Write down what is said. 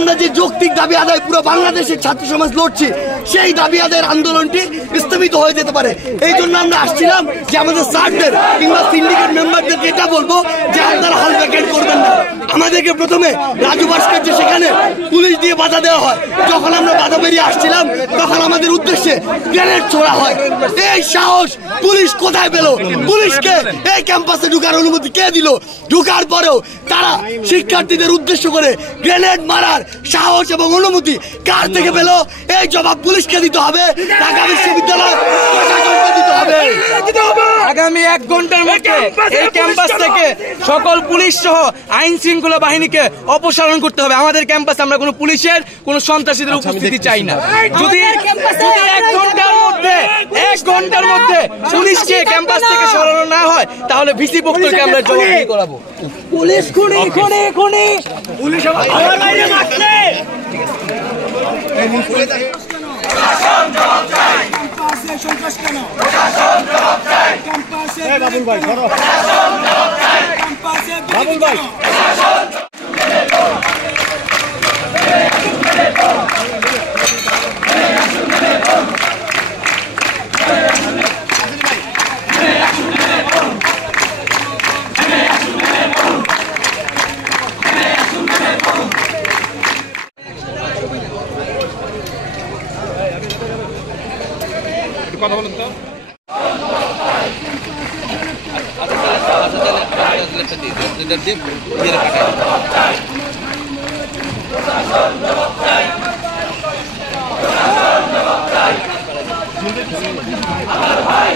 আমরা যে যৌক্তিক দাবি আদায় পুরো বাংলাদেশের ছাত্র সমাজ লড়ছি, সেই দাবি আদায়ের আন্দোলনটি স্থগিত হয়ে যেতে পারে। এই জন্য আমরা আসছিলাম যে আমাদের স্যারদের কিংবা সিন্ডিকেট মেম্বারদেরকে এটা বলবো যে আপনারা হল ভ্যাকেন্ট করবেন না। আমাদেরকে প্রথমে রাজু ভাস্কর্যে সেখানে পুলিশ দিয়ে বাধা দেওয়া হয়। যখন আমরা বাধা বেরিয়ে আসছিলাম তখন আমাদের উদ্দেশ্যে গ্রেনেড ছোড়া হয়। এই সাহস পুলিশ কোথায় পেল? পুলিশকে এই ক্যাম্পাসে ঢুকার অনুমতি কে দিল? ঢুকার পরেও তারা শিক্ষার্থীদের উদ্দেশ্য করে গ্রেনেড মারার সাহস এবং অনুমতি কার থেকে পেল? এই জবাব পুলিশকে দিতে হবে, ঢাকা বিশ্ববিদ্যালয় প্রশাসনকে দিতে হবে। আগামী 1 ঘন্টার মধ্যে এই ক্যাম্পাস থেকে সকল পুলিশ সহ আইন শৃঙ্খলা বাহিনীকে অপসারণ করতে হবে। আমাদের ক্যাম্পাসে আমরা কোনো পুলিশের কোনো সন্ত্রাসীদের উপস্থিতি চাই না। যদি 1 ঘন্টার মধ্যে পুলিশকে ক্যাম্পাস থেকে সরানো না হয় তাহলে ভিসি পক্ষকে আমরা জবাবদিহি করাবো। পুলিশ খুনি খুনি খুনি পুলিশ আমার বাইরে মারছে। প্রশাসন জবাব চাই। ক্যাম্পাসে সন্ত্রাস কেন? প্রশাসন জবাব চাই। ক্যাম্পাসে বাবুল ভাই ধরো। প্রশাসন জবাব চাই। ক্যাম্পাসে বাবুল ভাই প্রশাসন কথা বলুন তো। ভাই